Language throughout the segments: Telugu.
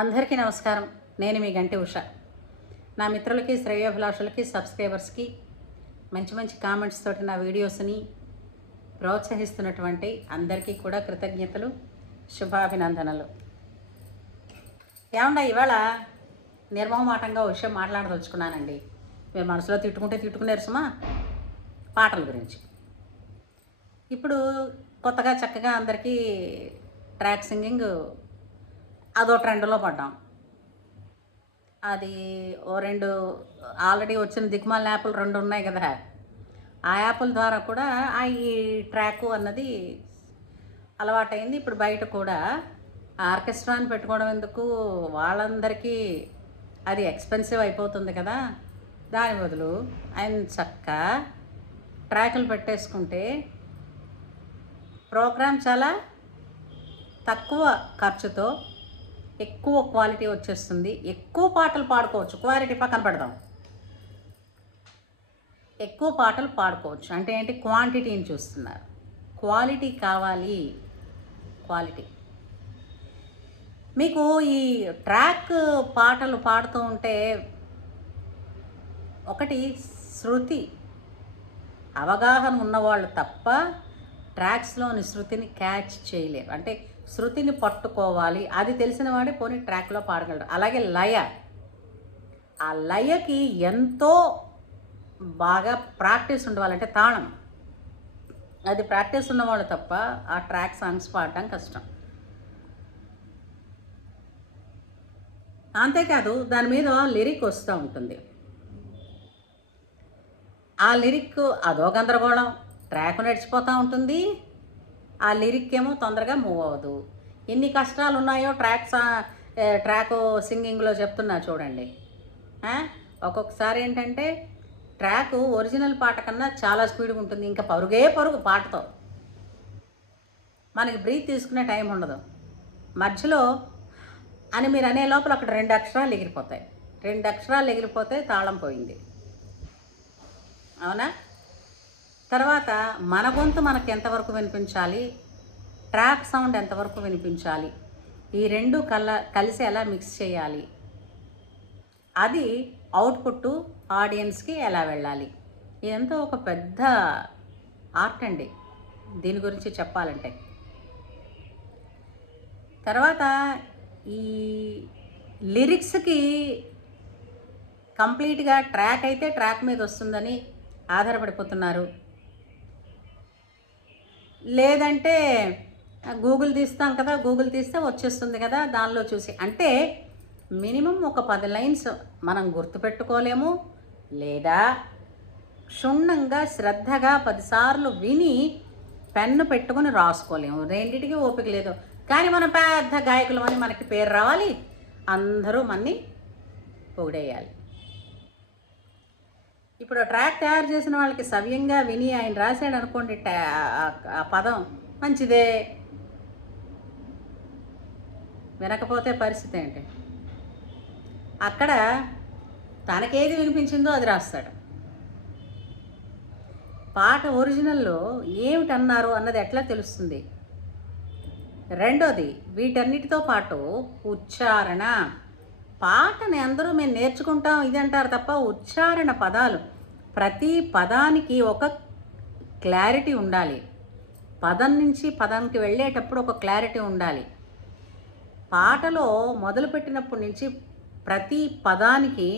అందరికీ నమస్కారం. నేను మీ గంటి ఉష. నా మిత్రులకి, శ్రేయోభిలాషులకి, సబ్స్క్రైబర్స్కి మంచి మంచి కామెంట్స్ తోటి నా వీడియోస్ని ప్రోత్సహిస్తున్నటువంటి అందరికీ కూడా కృతజ్ఞతలు, శుభాభినందనలు. ఏమన్నా ఇవాళ నిర్మోహమాటంగా విషయం మాట్లాడదలుచుకున్నానండి. మీరు మనసులో తిట్టుకునేరు సుమా. పాటల గురించి ఇప్పుడు కొత్తగా చక్కగా అందరికీ ట్రాక్ సింగింగ్ అదో ట్రెండ్లో పడ్డాం. అది రెండు ఆల్రెడీ వచ్చిన దిక్మాల యాప్లు 2 ఉన్నాయి కదా. ఆ యాప్ల ద్వారా కూడా ఈ ట్రాక్ అన్నది అలవాటైంది. ఇప్పుడు బయట కూడా ఆర్కెస్ట్రాని పెట్టుకోవడం ఎందుకు, వాళ్ళందరికీ అది ఎక్స్పెన్సివ్ అయిపోతుంది కదా. దాని బదులు ఆయన చక్కగా ట్రాకులు పెట్టేసుకుంటే ప్రోగ్రామ్ చాలా తక్కువ ఖర్చుతో ఎక్కువ క్వాలిటీ వచ్చేస్తుంది. ఎక్కువ పాటలు పాడుకోవచ్చు. క్వాలిటీ పక్కన పెడదాం. ఎక్కువ పాటలు పాడుకోవచ్చు అంటే ఏంటి, క్వాంటిటీని చూస్తున్నారు. క్వాలిటీ కావాలి. క్వాలిటీ మీకు ఈ ట్రాక్ పాటలు పాడుతూ ఉంటే ఒకటి శృతి అవగాహన ఉన్నవాళ్ళు తప్ప ట్రాక్స్లోని శృతిని క్యాచ్ చేయలేరు. అంటే శృతిని పట్టుకోవాలి, అది తెలిసిన వాడే పోనీ ట్రాక్లో పాడగలరు. అలాగే లయ, ఆ లయకి ఎంతో బాగా ప్రాక్టీస్ ఉండవాలంటే తాళం, అది ప్రాక్టీస్ ఉన్నవాళ్ళు తప్ప ఆ ట్రాక్ సాంగ్స్ పాడటం కష్టం. అంతేకాదు దాని మీద లిరిక్ వస్తూ ఉంటుంది. ఆ లిరిక్ అదో గందరగోళం, ట్రాక్ నడిచిపోతూ ఉంటుంది. ఆ లిరిక్ ఏమో తొందరగా మూవ్ అవ్వదు. ఎన్ని కష్టాలు ఉన్నాయో ట్రాక్ సింగింగ్లో చెప్తున్నా చూడండి. ఒక్కొక్కసారి ఏంటంటే ట్రాక్ ఒరిజినల్ పాట కన్నా చాలా స్పీడ్గా ఉంటుంది. ఇంకా పరుగు పాటతో మనకి బ్రీత్ తీసుకునే టైం ఉండదు. మధ్యలో అని మీరు అనే లోపల అక్కడ 2 అక్షరాలు ఎగిరిపోతాయి. 2 అక్షరాలు ఎగిరిపోతే తాళం పోయింది. అవునా? తర్వాత మన గొంతు మనకు ఎంతవరకు వినిపించాలి, ట్రాక్ సౌండ్ ఎంతవరకు వినిపించాలి, ఈ 2 కలిసి ఎలా మిక్స్ చేయాలి, అది అవుట్పుట్ ఆడియన్స్కి ఎలా వెళ్ళాలి, ఇదంతా ఒక పెద్ద ఆర్ట్ అండి దీని గురించి చెప్పాలంటే. తర్వాత ఈ లిరిక్స్కి కంప్లీట్గా ట్రాక్ అయితే ట్రాక్ మీద వస్తుందని ఆధారపడిపోతున్నారు. లేదంటే గూగుల్ తీస్తాం కదా, గూగుల్ తీస్తే వచ్చేస్తుంది కదా, దానిలో చూసి. అంటే మినిమం ఒక 10 లైన్స్ మనం గుర్తుపెట్టుకోలేము, లేదా క్షుణ్ణంగా శ్రద్ధగా 10 సార్లు విని పెన్ను పెట్టుకొని రాసుకోలేము. రెండింటికి ఓపిక లేదు. కానీ మనం పెద్ద గాయకులు అని మనకి పేరు రావాలి, అందరూ మనని పొగిడేయాలి. ఇప్పుడు ట్రాక్ తయారు చేసిన వాళ్ళకి సవ్యంగా విని ఆయన రాశాడు అనుకోండి, ఆ పదం మంచిదే. వినకపోతే పరిస్థితి ఏంటి? అక్కడ తనకేది వినిపించిందో అది రాస్తాడు. పాట ఒరిజినల్లో ఏమిటన్నారు అన్నది ఎట్లా తెలుస్తుంది? రెండోది, వీటన్నిటితో పాటు ఉచ్చారణ. పాటని అందరూ మేము నేర్చుకుంటాం ఇది అంటారు తప్ప ఉచ్చారణ పదాలు, ప్రతి పదానికి ఒక క్లారిటీ ఉండాలి. పదం నుంచి పదంకి వెళ్ళేటప్పుడు ఒక క్లారిటీ ఉండాలి. పాటలో మొదలుపెట్టినప్పటి నుంచి ప్రతి పదానికి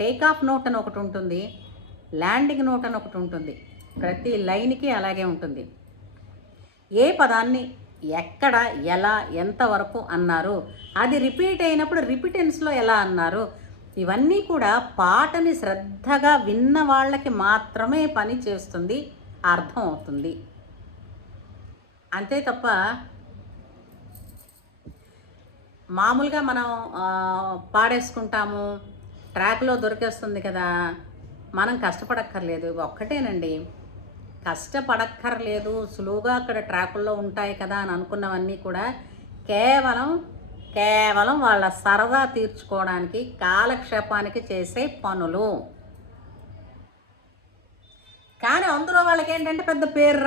టేక్ ఆఫ్ నోట్ అని ఒకటి ఉంటుంది, ల్యాండింగ్ నోట్ అని ఒకటి ఉంటుంది. ప్రతి లైన్కి అలాగే ఉంటుంది. ఏ పదాన్ని ఎక్కడ ఎలా ఎంతవరకు అన్నారు, అది రిపీట్ అయినప్పుడు రిపీటెన్స్లో ఎలా అన్నారు, ఇవన్నీ కూడా పాటని శ్రద్ధగా విన్న వాళ్ళకి మాత్రమే పని చేస్తుంది, అర్థం అవుతుంది. అంతే తప్ప మామూలుగా మనం పాడేసుకుంటాము, ట్రాక్లో దొరికేస్తుంది కదా, మనం కష్టపడక్కర్లేదు. ఒక్కటేనండి, కష్టపడక్కర్లేదు, సులువుగా అక్కడ ట్రాకుల్లో ఉంటాయి కదా అని అనుకున్నవన్నీ కూడా కేవలం వాళ్ళ సరదా తీర్చుకోవడానికి, కాలక్షేపానికి చేసే పనులు. కానీ అందులో వాళ్ళకి ఏంటంటే పెద్ద పేరు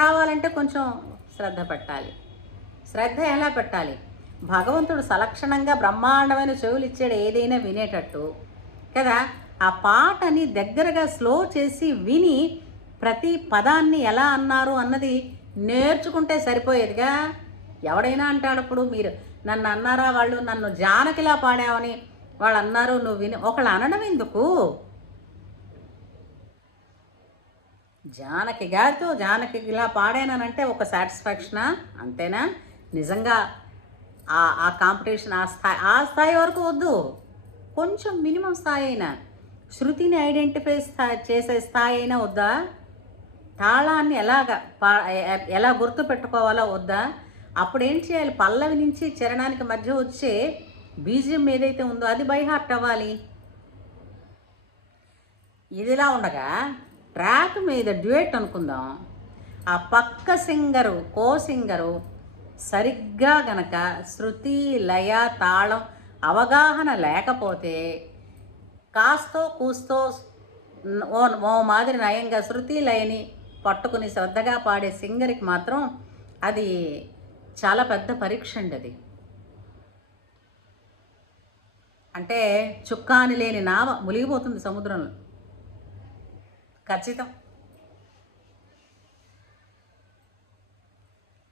రావాలంటే కొంచెం శ్రద్ధ పెట్టాలి. శ్రద్ధ ఎలా పెట్టాలి? భగవంతుడు సలక్షణంగా బ్రహ్మాండమైన చెవులు ఇచ్చాడు ఏదైనా వినేటట్టు కదా. ఆ పాటని దగ్గరగా స్లో చేసి విని ప్రతి పదాన్ని ఎలా అన్నారు అన్నది నేర్చుకుంటే సరిపోయేదిగా. ఎవడైనా అంటాడు, ఇప్పుడు మీరు నన్ను అన్నారా, వాళ్ళు నన్ను జానకిలా పాడావని వాళ్ళు అన్నారు, నువ్వు విని ఒకళ్ళు అనడం ఎందుకు? జానకి గారితో జానకి ఇలా పాడానంటే ఒక సాటిస్ఫాక్షనా? అంతేనా? నిజంగా ఆ కాంపిటీషన్ ఆ స్థాయి వరకు వద్దు, కొంచెం మినిమం స్థాయి అయినా, శృతిని ఐడెంటిఫై చేసే స్థాయి అయినా వద్దా? తాళాన్ని ఎలా గుర్తు పెట్టుకోవాలో వద్దా? అప్పుడు ఏం చేయాలి? పల్లవి నుంచి చరణానికి మధ్య వచ్చే బీజియం ఏదైతే ఉందో అది బై హార్ట్ అవ్వాలి. ఇదిలా ఉండగా ట్రాక్ మీద డ్యూయట్ అనుకుందాం, ఆ పక్క సింగరు సింగరు సరిగ్గా గనక శృతి లయ తాళం అవగాహన లేకపోతే కాస్తో కూస్తో ఓ మాదిరి నయంగా శృతి లయని పట్టుకుని శ్రద్ధగా పాడే సింగర్కి మాత్రం అది చాలా పెద్ద పరీక్ష అండి. అది అంటే చుక్కాని లేని నావ మునిగిపోతుంది సముద్రంలో, ఖచ్చితం.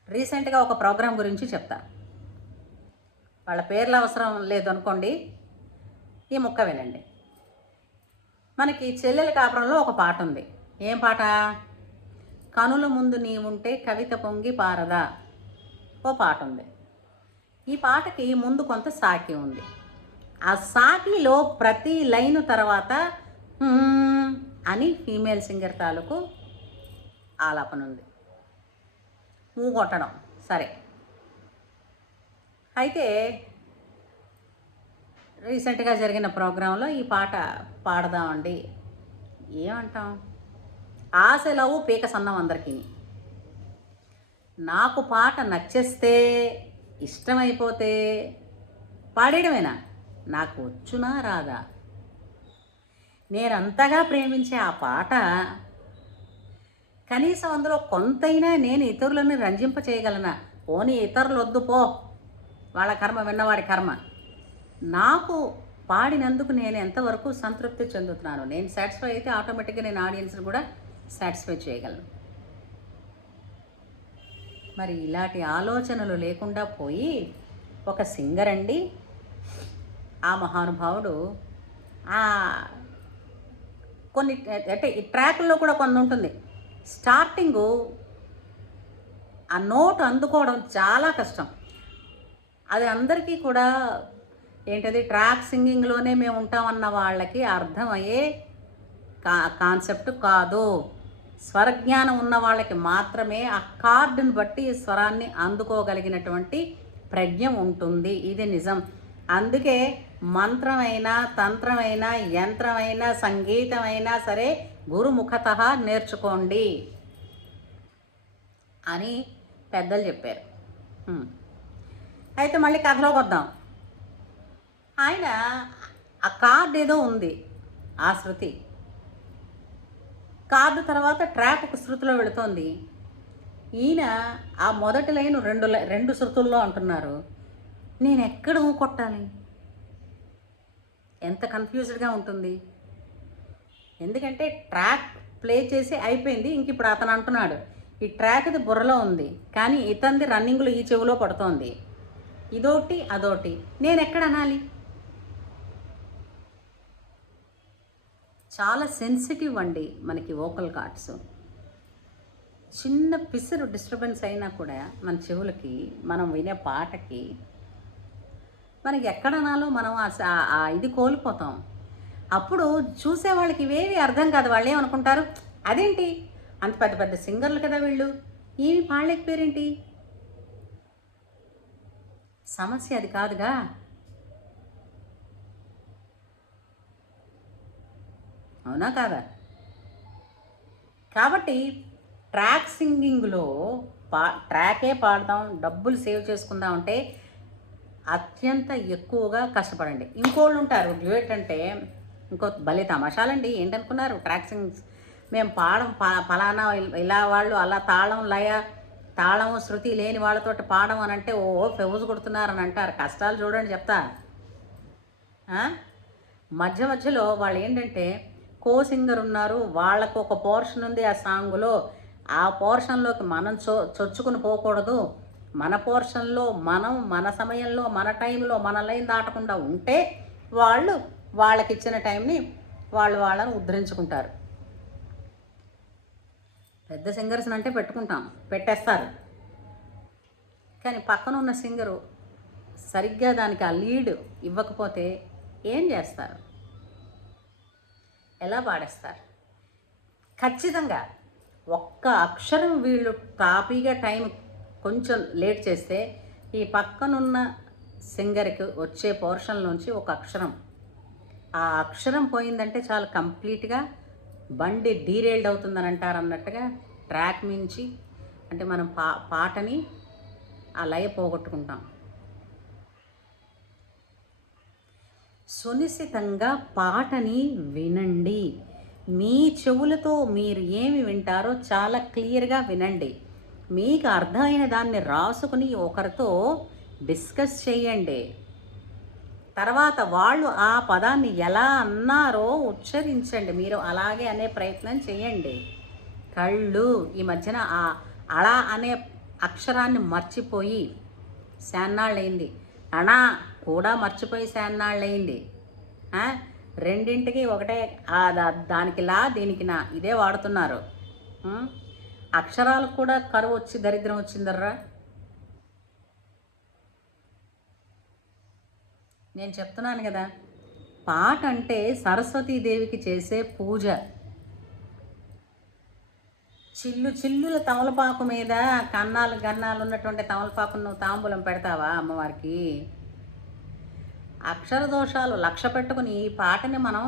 రీసెంట్గా ఒక ప్రోగ్రాం గురించి చెప్తా, వాళ్ళ పేర్లు అవసరం లేదు అనుకోండి, ఈ ముక్క వినండి. మనకి చెల్లెల కాపురంలో ఒక పాట ఉంది. ఏం పాట? కనుల ముందు నీవుంటే కవిత పొంగి పారదా, ఓ పాట ఉంది. ఈ పాటకి ముందు కొంత సాకి ఉంది. ఆ సాకిలో ప్రతి లైను తర్వాత అని ఫీమేల్ సింగర్ తాలూకు ఆలాపన ఉంది, కొట్టడం. సరే, అయితే రీసెంట్గా జరిగిన ప్రోగ్రాంలో ఈ పాట పాడదామండి. ఏమంటాం? ఆశలవు పీక సన్నం అందరికీ. నాకు పాట నచ్చేస్తే, ఇష్టమైపోతే పాడేయడమేనా? నాకు వచ్చునా రాదా? నేనంతగా ప్రేమించే ఆ పాట కనీసం అందులో కొంతైనా నేను ఇతరులను రంజింప చేయగలనా? పోనీ ఇతరులు వద్దు పో, వాళ్ళ కర్మ, విన్నవాడి కర్మ. నాకు పాడినందుకు నేను ఎంతవరకు సంతృప్తి చెందుతున్నాను, నేను సాటిస్ఫై అయితే ఆటోమేటిక్గా నేను ఆడియన్స్ని కూడా సాటిస్ఫై చేయగలను. మరి ఇలాంటి ఆలోచనలు లేకుండా పోయి ఒక సింగర్ అండి, ఆ మహానుభావుడు కొన్ని అంటే ఈ ట్రాక్లో కూడా కొన్ని ఉంటుంది, స్టార్టింగు ఆ నోట్ అందుకోవడం చాలా కష్టం. అది అందరికీ కూడా ఏంటది, ట్రాక్ సింగింగ్లోనే మేము ఉంటామన్న వాళ్ళకి అర్థమయ్యే కాన్సెప్ట్ కాదు. స్వరజ్ఞానం ఉన్న వాళ్ళకి మాత్రమే ఆ కార్డుని బట్టి స్వరాన్ని అందుకోగలిగినటువంటి ప్రజ్ఞ ఉంటుంది, ఇది నిజం. అందుకే మంత్రమైనా, తంత్రమైనా, యంత్రమైనా, సంగీతమైనా సరే గురుముఖత నేర్చుకోండి అని పెద్దలు చెప్పారు. అయితే మళ్ళీ కథలోకి వద్దాం. ఆయన ఆ కార్డు ఏదో ఉంది, ఆ శృతి కార్డు తర్వాత ట్రాక్ ఒక శృతిలో వెళుతోంది. ఈయన ఆ మొదటి లైన్ రెండు శృతుల్లో అంటున్నారు. నేను ఎక్కడ కొట్టాలి? ఎంత కన్ఫ్యూజ్డ్గా ఉంటుంది. ఎందుకంటే ట్రాక్ ప్లే చేసి అయిపోయింది, ఇంక ఇప్పుడు అతను అంటున్నాడు ఈ ట్రాక్ది బుర్రలో ఉంది, కానీ ఇతంది రన్నింగ్లో ఈ చెవిలో పడుతోంది, ఇదోటి అదోటి, నేను ఎక్కడ అనాలి? చాలా సెన్సిటివ్ అండి మనకి వోకల్ కార్డ్స్. చిన్న పిసరు డిస్టర్బెన్స్ అయినా కూడా మన చెవులకి, మనం వినే పాటకి మనకి ఎక్కడనాలో మనం ఇది కోల్పోతాం. అప్పుడు చూసే వాళ్ళకి ఇవేవి అర్థం కాదు. వాళ్ళు ఏమనుకుంటారు, అదేంటి అంత పెద్ద పెద్ద సింగర్లు కదా వీళ్ళు, ఏమి పాడలేకపోయారేంటి? సమస్య అది కాదుగా. అవునా కాదా? కాబట్టి ట్రాక్ సింగింగ్లో ట్రాకే పాడదాం, డబ్బులు సేవ్ చేసుకుందాం అంటే అత్యంత ఎక్కువగా కష్టపడండి. ఇంకోళ్ళు ఉంటారు డ్యూయట్ అంటే ఇంకో భలే తమాషాలండి. ఏంటనుకున్నారు, ట్రాక్ సింగ్స్ మేము పాడం, ఫలానా ఇలా వాళ్ళు అలా తాళం లయ తాళం శృతి లేని వాళ్ళతోటి పాడడం అని అంటే ఓ ఫెవుజు కొడుతున్నారని అంటారు. కష్టాలు చూడండి చెప్తా. మధ్య మధ్యలో వాళ్ళు ఏంటంటే కో సింగర్ ఉన్నారు, వాళ్ళకు ఒక పోర్షన్ ఉంది ఆ సాంగులో, ఆ పోర్షన్లోకి మనం చొచ్చుకుని పోకూడదు. మన పోర్షన్లో మనం మన సమయంలో మన టైంలో మన లైన్ దాటకుండా ఉంటే వాళ్ళకి ఇచ్చిన టైంని వాళ్ళని ఉద్ధరించుకుంటారు. పెద్ద సింగర్స్ అంటే పెట్టేస్తారు. కానీ పక్కన ఉన్న సింగరు సరిగ్గా దానికి ఆ లీడ్ ఇవ్వకపోతే ఏం చేస్తారు? ఎలా పాడేస్తారు? ఖచ్చితంగా ఒక్క అక్షరం వీళ్ళు టాపీగా టైం కొంచెం లేట్ చేస్తే ఈ పక్కనున్న సింగర్కి వచ్చే పోర్షన్లోంచి ఒక అక్షరం, ఆ అక్షరం పోయిందంటే చాలా కంప్లీట్గా బండి డీరేల్డ్ అవుతుందని అంటారు. అన్నట్టుగా ట్రాక్ మించి అంటే మనం పాటని ఆ లయ పోగొట్టుకుంటాం. సునిశ్చితంగా పాటని వినండి. మీ చెవులతో మీరు ఏమి వింటారో చాలా క్లియర్గా వినండి. మీకు అర్థమైన దాన్ని రాసుకుని ఒకరితో డిస్కస్ చేయండి. తర్వాత వాళ్ళు ఆ పదాన్ని ఎలా అన్నారో ఉచ్చరించండి. మీరు అలాగే అనే ప్రయత్నం చేయండి. కళ్ళు ఈ మధ్యన అలా అనే అక్షరాన్ని మర్చిపోయి శాన్నాళ్ళయింది. అణా కూడా మర్చిపోయి శాన్నాళ్ళయింది. రెండింటికి ఒకటే, దానికి లా దీనికి నా ఇదే వాడుతున్నారు. అక్షరాలకు కూడా కరువు వచ్చి దరిద్రం వచ్చిందర్రా. నేను చెప్తున్నాను కదా, పాట అంటే సరస్వతీదేవికి చేసే పూజ. చిల్లుల తమలపాకు మీద గన్నాలు ఉన్నటువంటి తమలపాకును నువ్వు తాంబూలం పెడతావా అమ్మవారికి? అక్షర దోషాలు లక్ష్య పెట్టుకుని ఈ పాటని మనం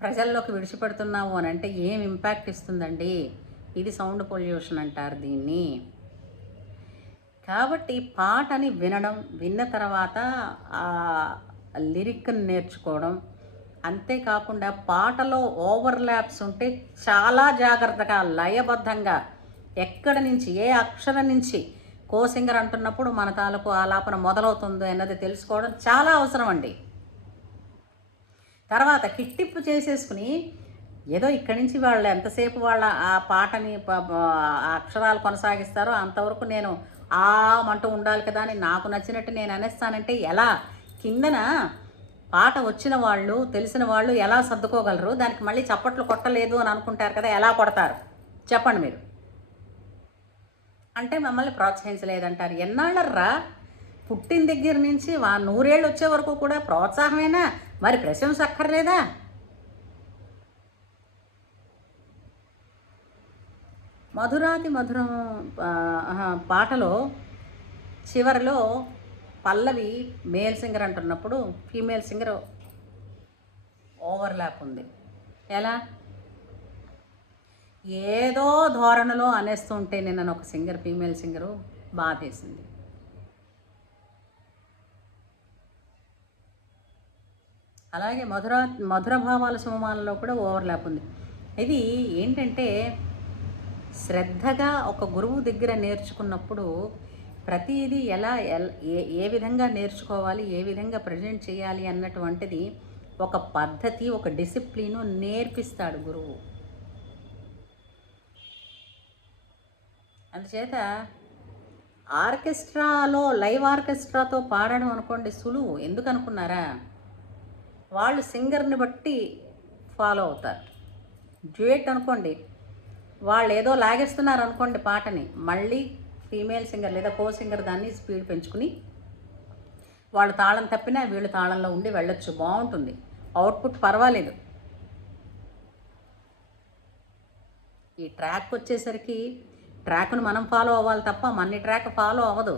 ప్రజల్లోకి విడిచిపెడుతున్నాము అని అంటే ఏం ఇంపాక్ట్ ఇస్తుందండి? ఇది సౌండ్ పొల్యూషన్ అంటారు దీన్ని. కాబట్టి పాటని విన్న తర్వాత లిరిక్ని నేర్చుకోవడం, అంతేకాకుండా పాటలో ఓవర్లాప్స్ ఉంటే చాలా జాగ్రత్తగా లయబద్ధంగా ఎక్కడి నుంచి ఏ అక్షరం నుంచి కో సింగర్ అంటున్నప్పుడు మన తాలూకు ఆలాపన మొదలవుతుందో అన్నది తెలుసుకోవడం చాలా అవసరం అండి. తర్వాత కిట్టిప్పు చేసేసుకుని ఏదో ఇక్కడి నుంచి వాళ్ళు ఎంతసేపు వాళ్ళ ఆ పాటని అక్షరాలు కొనసాగిస్తారో అంతవరకు నేను అంటూ ఉండాలి కదా అని నాకు నచ్చినట్టు నేను అనేస్తానంటే ఎలా? కిందన పాట వచ్చిన వాళ్ళు తెలిసిన వాళ్ళు ఎలా సర్దుకోగలరు? దానికి మళ్ళీ చప్పట్లు కొట్టలేదు అని అనుకుంటారు కదా, ఎలా కొడతారు చెప్పండి మీరు? అంటే మమ్మల్ని ప్రోత్సహించలేదంటారు. ఎన్నాళ్ళర్రా? పుట్టిన దగ్గర నుంచి 100 ఏళ్ళు వచ్చే వరకు కూడా ప్రోత్సాహమేనా? మరి ప్రశంస అక్కర్లేదా? మధురాతి మధురం పాటలో చివరిలో పల్లవి మేల్ సింగర్ అంటున్నప్పుడు ఫీమేల్ సింగర్ ఓవర్లాప్ ఉంది. ఎలా? ఏదో ధోరణిలో అనేస్తూ ఉంటే నిన్న ఒక ఫీమేల్ సింగరు బాధేసింది. అలాగే మధుర భావాల సుమమాలలో కూడా ఓవర్లాప్ ఉంది. ఇది ఏంటంటే శ్రద్ధగా ఒక గురువు దగ్గర నేర్చుకున్నప్పుడు ప్రతిదీ ఏ విధంగా నేర్చుకోవాలి, ఏ విధంగా ప్రజెంట్ చేయాలి అన్నటువంటిది ఒక పద్ధతి, ఒక డిసిప్లిను నేర్పిస్తాడు గురువు. అందుచేత ఆర్కెస్ట్రాలో లైవ్ ఆర్కెస్ట్రాతో పాడడం అనుకోండి సులువు. ఎందుకు అనుకున్నారా? వాళ్ళు సింగర్ని బట్టి ఫాలో అవుతారు. డ్యూయట్ అనుకోండి, వాళ్ళు ఏదో లాగేస్తున్నారు అనుకోండి పాటని, మళ్ళీ ఫీమేల్ సింగర్ లేదా కో సింగర్ దాన్ని స్పీడ్ పెంచుకుని వాళ్ళు తాళం తప్పినా వీళ్ళు తాళంలో ఉండి వెళ్ళొచ్చు, బాగుంటుంది, అవుట్పుట్ పర్వాలేదు. ఈ ట్రాక్ వచ్చేసరికి ట్రాక్ను మనం ఫాలో అవ్వాలి తప్ప మన ట్రాక్ ఫాలో అవ్వదు.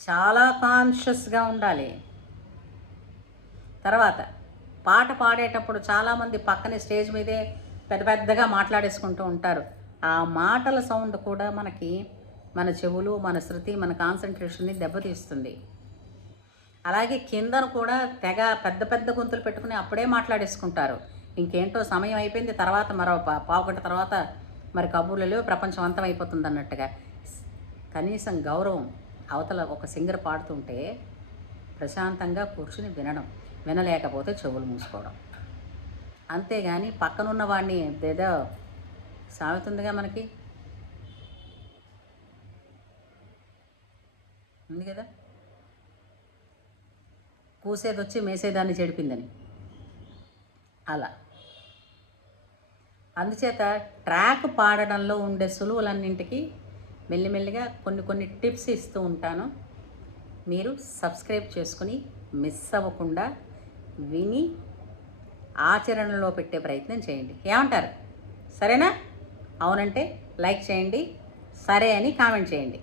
చాలా కాన్షియస్గా ఉండాలి. తర్వాత పాట పాడేటప్పుడు చాలామంది పక్కనే స్టేజ్ మీదే పెద్దగా మాట్లాడేసుకుంటూ ఉంటారు. ఆ మాటల సౌండ్ కూడా మన చెవులు, మన శృతి, మన కాన్సన్ట్రేషన్ని దెబ్బతీస్తుంది. అలాగే కిందను కూడా తెగ పెద్ద గొంతులు పెట్టుకుని అప్పుడే మాట్లాడేసుకుంటారు. ఇంకేంటో సమయం అయిపోయింది, తర్వాత మరో పావుగంట తర్వాత మరి కబుర్లలో ప్రపంచం అంతం అయిపోతుంది అన్నట్టుగా. కనీసం గౌరవం. అవతల ఒక సింగర్ పాడుతుంటే ప్రశాంతంగా కూర్చుని వినడం, వినలేకపోతే చెవులు మూసుకోవడం. అంతేగాని పక్కనున్న వాడిని ఏదో సామెతుందిగా మనకి, ఉంది కదా, కూసేదొచ్చి మేసేదాన్ని చెడిపిందని. అలా అందుచేత ట్రాక్ పాడడంలో ఉండే సులువులన్నింటికి మెల్లిమెల్లిగా కొన్ని టిప్స్ ఇస్తూ ఉంటాను. మీరు సబ్స్క్రైబ్ చేసుకుని మిస్ అవ్వకుండా విని ఆచరణలో పెట్టే ప్రయత్నం చేయండి. ఏమంటారు? సరేనా? అవునంటే లైక్ చేయండి, సరే అని కామెంట్ చేయండి.